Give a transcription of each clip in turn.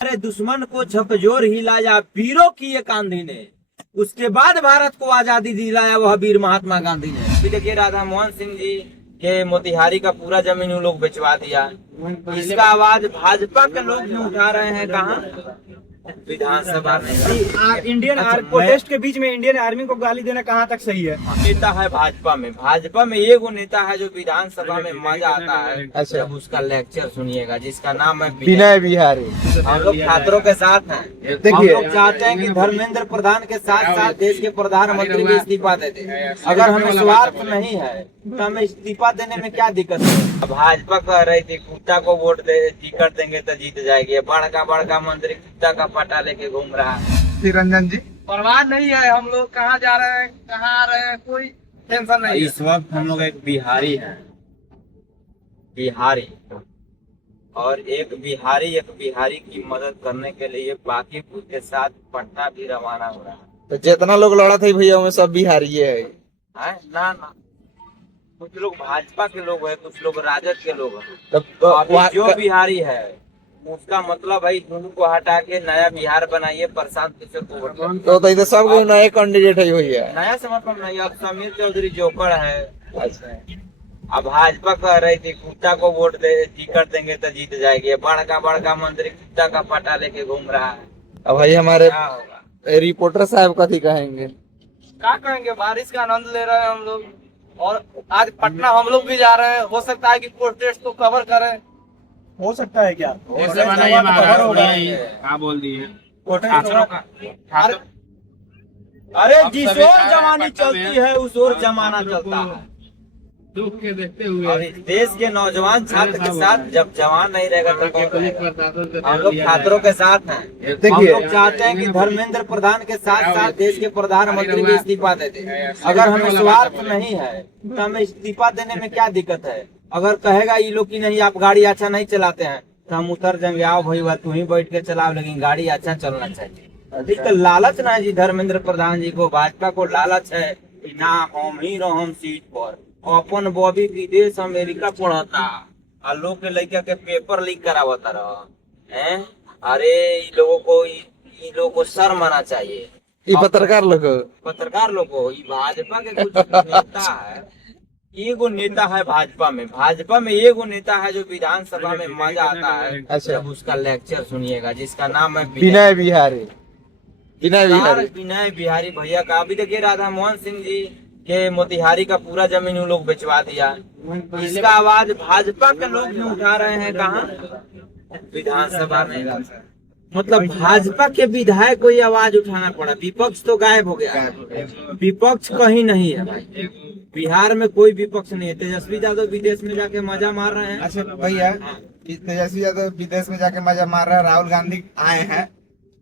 अरे दुश्मन को झकझोर हिलाया वीरों की एक आंधी ने, उसके बाद भारत को आजादी दिलाया वह वीर महात्मा गांधी ने। अभी देखिए राधा मोहन सिंह जी के मोतिहारी का पूरा जमीन उन लोग बेचवा दिया। इसका आवाज भाजपा के लोग भी उठा रहे हैं। कहाँ? विधानसभा में। इंडियन प्रोटेस्ट के बीच में इंडियन आर्मी को गाली देना कहाँ तक सही है? नेता है भाजपा में एक वो नेता है जो विधानसभा में मजा आता है जब उसका लेक्चर सुनिएगा, जिसका नाम है विनय बिहारी। हम लोग छात्रों के साथ हैं। हम लोग चाहते हैं कि धर्मेंद्र प्रधान के साथ साथ देश के प्रधानमंत्री भी इस्तीफा दे दे। अगर हमें स्वार्थ नहीं है तो हमें इस्तीफा देने में क्या दिक्कत है? भाजपा कह रही थी कुत्ता को वोट दे, टिकट देंगे तो जीत जाएगी। बड़का मंत्री कुत्ता का पटा लेके घूम रहा है। रंजन जी, परवाह नहीं है हम लोग कहाँ जा रहे हैं, कहाँ आ रहे हैं, कोई टेंशन नहीं है। इस वक्त हम लोग एक बिहारी और एक बिहारी की मदद करने के लिए बाकी के साथ पटना भी रवाना हो रहा है। तो जितना लोग लड़ा थे भैया उनमें सब बिहारी है। ना कुछ लोग भाजपा के लोग हैं, कुछ लोग राजद के लोग हैं। तो अभी जो बिहारी है उसका मतलब है दोनों को हटा के नया बिहार बनाइए, प्रशांत किशोर को वोट दीजिए। तो सब नए कैंडिडेट है हुई है। नया से मतलब नहीं। अब समीर चौधरी जोकर है। अब भाजपा कह रही थी कुत्ता को वोट दे, टिकट देंगे तो जीत जाएगी। बड़का मंत्री कुत्ता का पटा लेके घूम रहा है। अब भाई हमारे क्या होगा? रिपोर्टर साहब कथी कहेंगे? क्या कहेंगे, बारिश का आनंद ले रहे हैं हम लोग। और आज पटना हम लोग भी जा रहे हैं। हो सकता है कि प्रोटेस्ट को कवर करें। हो सकता है क्या? हाँ बोल दिए। अरे जिस ओर जवानी चलती है उस ओर जमाना चलता है। दुख के देखते हुए अभी देश के नौजवान छात्र के साथ जब जवान नहीं रहेगा तो कौन रहेगा? हम लोग छात्रों के साथ हैं। हम लोग चाहते हैं कि धर्मेंद्र प्रधान के साथ साथ देश के प्रधानमंत्री भी इस्तीफा दे दे। अगर हमें स्वार्थ नहीं है तो हमें इस्तीफा देने में क्या दिक्कत है? अगर कहेगा ये लोग की नहीं आप गाड़ी अच्छा नहीं चलाते हैं तो हम उतर जाएंगे। आओ भाई तू ही बैठ के चलाओ, लेकिन गाड़ी अच्छा चलना चाहिए। अधिक तो लालच ना है जी धर्मेंद्र प्रधान जी को, भाजपा को लालच है ना हम ही रहम सीट पर। अपन बॉबी विदेश अमेरिका पढ़ता और लोग के लड़का के पेपर लीक करावता रहा। अरे इन लोगों को शर्म आना चाहिए। ये पत्रकार लोग को ये भाजपा के कुछ नेता है। एगो नेता है भाजपा में एगो नेता है जो विधानसभा में मजा आता है जब उसका लेक्चर सुनिएगा, जिसका नाम है विनय बिहारी। विनय बिहारी भैया का। अभी देखिए राधा मोहन सिंह जी के मोतिहारी का पूरा जमीन उन लोग बेचवा दिया। इसका आवाज भाजपा के लोग भी उठा रहे हैं। कहाँ? विधानसभा में। मतलब भाजपा के विधायक को ये आवाज उठाना पड़ा। विपक्ष तो गायब हो गया। विपक्ष कहीं नहीं है भाई। बिहार में कोई विपक्ष नहीं है। तेजस्वी यादव विदेश में जाके मजा मार रहे हैं। अच्छा भैया, तेजस्वी यादव विदेश में जाके मजा मार रहा है। राहुल गांधी आए हैं।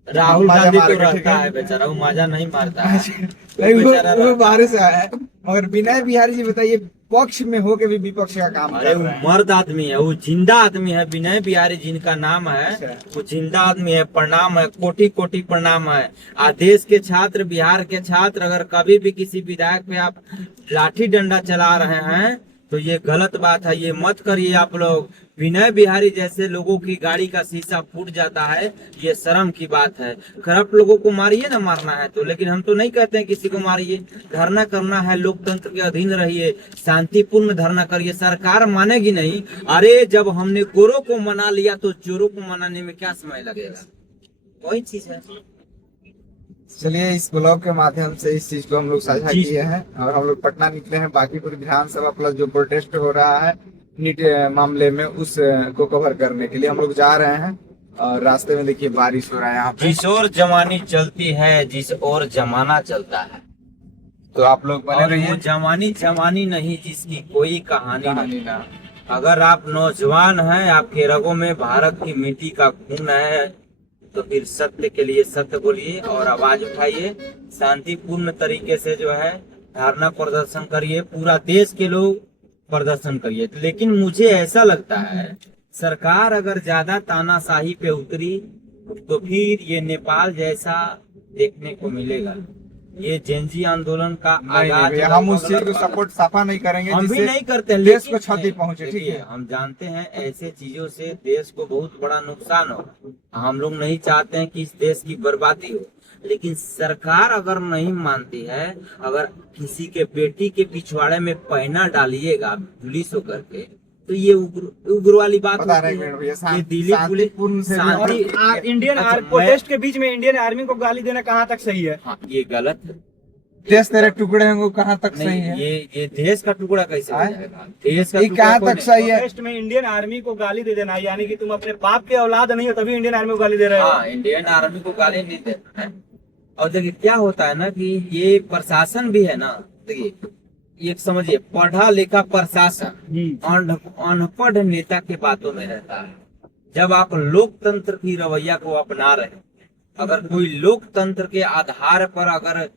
राहुल गांधी तो रहता है बेचारा, वो मजा नहीं मारता है। वो बाहर से आया है। मगर विनय बिहारी जी बताइए, पक्ष में होके भी विपक्ष का काम अरे वो मर्द आदमी है, वो जिंदा आदमी है। विनय बिहारी जिनका नाम है वो जिंदा आदमी है। प्रणाम है, कोटि कोटि प्रणाम है। देश के छात्र, बिहार के छात्र अगर कभी भी किसी विधायक पे आप लाठी डंडा चला रहे हैं तो ये गलत बात है। ये मत करिए आप लोग। विनय बिहारी जैसे लोगों की गाड़ी का शीशा फूट जाता है, ये शर्म की बात है। करप्ट लोगों को मारिए ना, मारना है तो, लेकिन हम तो नहीं कहते हैं किसी को मारिए। धरना करना है, लोकतंत्र के अधीन रहिए, शांतिपूर्ण धरना करिए। सरकार मानेगी नहीं। अरे जब हमने गोरों को मना लिया तो चोरों को मनाने में क्या समय लगेगा? वही चीज है। चलिए, इस ब्लॉग के माध्यम से इस चीज को हम लोग साझा किए हैं और हम लोग पटना निकले हैं। बांकीपुर विधानसभा प्लस जो प्रोटेस्ट हो रहा है नीट मामले में, उस को कवर करने के लिए हम लोग जा रहे हैं। और रास्ते में देखिए बारिश हो रहा है यहाँ पे। जिस ओर जवानी चलती है जिस ओर जमाना चलता है, तो आप लोग बने रहिए। जवानी नहीं जिसकी कोई कहानी नहीं। अगर आप नौजवान हैं, आपके रगों में भारत की मिट्टी का खून है, तो फिर सत्य के लिए सत्य बोलिए और आवाज उठाइए। शांतिपूर्ण तरीके से जो है धरना प्रदर्शन करिए। पूरा देश के लोग प्रदर्शन करिए। लेकिन मुझे ऐसा लगता है सरकार अगर ज्यादा तानाशाही पे उतरी तो फिर ये नेपाल जैसा देखने को मिलेगा। ये जेनजी आंदोलन का नहीं, आगाज भैया, हम उस चीज को सपोर्ट साफा नहीं करेंगे हम भी जिससे नहीं करते हैं, देश लेकिन को क्षति पहुंचे, ठीक देखिए, है। हम जानते हैं ऐसे चीजों से देश को बहुत बड़ा नुकसान हो। हम लोग नहीं चाहते हैं कि इस देश की बर्बादी हो, लेकिन सरकार अगर नहीं मानती है, अगर किसी के बेटी के पिछवाड़े में पहना डालिएगा पुलिस होकर के, तो ये उग्र वाली बात बता होती रहे है। हैं भैया, ये दिल्ली पुलिस शांतिपूर्ण से शांति इंडियन अच्छा, प्रोटेस्ट के बीच में इंडियन आर्मी को गाली देना कहाँ तक सही है? हाँ, ये गलत है। देश तेरे टुकड़े हैं वो कहाँ तक सही नहीं, है? ये देश का टुकड़ा कैसे हो हाँ? जाएगा? देश का ये टुकड़ा कहाँ कोई तक सही है? प्रोटेस्ट में इंडियन आर्मी को गाली दे देना, यानी कि तुम अपने बाप के औलाद नहीं हो तभी इंडियन आर्मी को गाली दे रहे हो। हाँ, इंडियन आर्मी को गाली नहीं देना है। और देखिए क्या होता है ना कि ये प्रशासन भी है ना, देखिए ये समझिए, पढ़ा लिखा प्रशासन अनपढ़ नेता के बातों में रहता है। जब आप लोकतंत्र की रवैया को अपना रहे हैं, अगर कोई लोकतंत्र के आधार पर अगर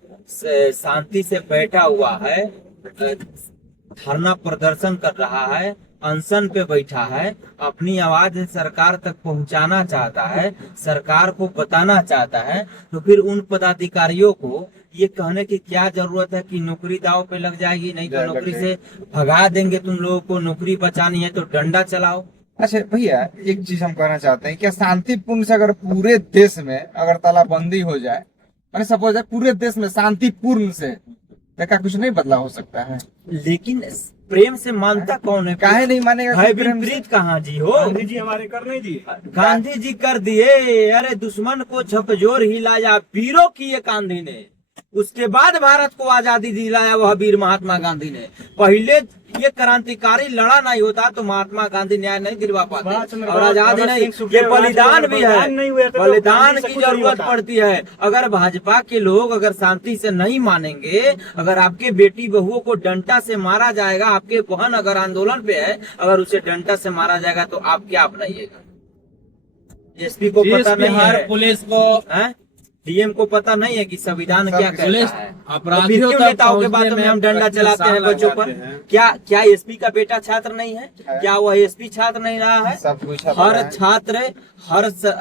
शांति से बैठा हुआ है, धरना प्रदर्शन कर रहा है, अनशन पे बैठा है, अपनी आवाज सरकार तक पहुंचाना चाहता है, सरकार को बताना चाहता है, तो फिर उन पदाधिकारियों को ये कहने की क्या जरूरत है कि नौकरी दाव पे लग जाएगी, नहीं तो नौकरी से भगा देंगे, तुम लोगों को नौकरी बचानी है तो डंडा चलाओ। अच्छा भैया, एक चीज हम कहना चाहते हैं, क्या शांतिपूर्ण से अगर पूरे देश में अगर तालाबंदी हो जाए, मैंने सपोज है पूरे देश में शांतिपूर्ण से, तो क्या कुछ नहीं बदलाव हो सकता है? लेकिन प्रेम से मानता कौन है? काहे नहीं मानेगा? है कोई प्रेम से? विपरीत कहाँ जी हो? गांधी जी हमारे कर नहीं दिए। गांधी जी कर दिए, अरे दुश्मन को झकझोर हिलाया वीरों की ये गांधी ने, उसके बाद भारत को आजादी दिलाया वह वीर महात्मा गांधी ने। पहले ये क्रांतिकारी लड़ा नहीं होता तो महात्मा गांधी न्याय नहीं दिलवा पाते और आजादी नहीं। ये बलिदान भी है, बलिदान की जरूरत पड़ती है। अगर भाजपा के लोग अगर शांति से नहीं मानेंगे, अगर आपके बेटी बहुओं को डंडा से मारा जाएगा, आपके बहन अगर आंदोलन पे है, अगर उसे डंडा से मारा जाएगा तो आप क्या अपनाइएगा? एसपी को पता नहीं है, पुलिस को डीएम को पता नहीं है कि संविधान क्या कहता है। अपराधियों क्यों तक नेताओं के बातों में हम डंडा चलाते हैं बच्चों पर? क्या एसपी का बेटा छात्र नहीं है? क्या वह एसपी छात्र नहीं रहा है? सब कुछ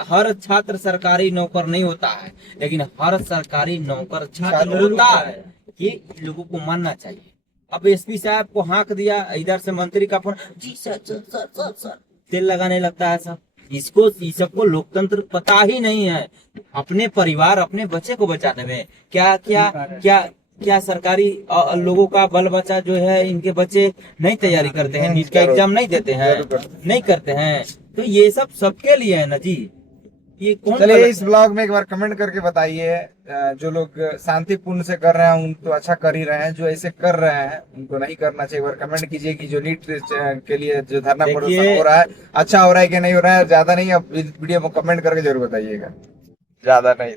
हर छात्र सरकारी नौकर नहीं होता है, लेकिन हर सरकारी नौकर छात्र होता है। ये लोगों को मानना चाहिए। अब एसपी साहब को हाँक दिया, इधर से मंत्री का फोन, जी sir sir sir sir sir, तेल लगाने लगता है सब। इस सबको लोकतंत्र पता ही नहीं है। अपने परिवार अपने बच्चे को बचाने में क्या सरकारी लोगों का बल बचा जो है, इनके बच्चे नहीं तैयारी करते हैं, नीट का एग्जाम नहीं देते हैं, नहीं करते हैं, तो ये सब सबके लिए है ना जी। ये कौन? चलिए इस ब्लॉग में एक बार कमेंट करके बताइए, जो लोग शांतिपूर्ण से कर रहे हैं उन तो अच्छा कर ही रहे हैं, जो ऐसे कर रहे हैं उनको नहीं करना चाहिए। एक बार कमेंट कीजिए कि जो नीट के लिए जो धरना प्रदर्शन हो रहा है अच्छा हो रहा है कि नहीं हो रहा है। ज्यादा नहीं, अब वीडियो में कमेंट करके जरूर बताइएगा, ज्यादा नहीं।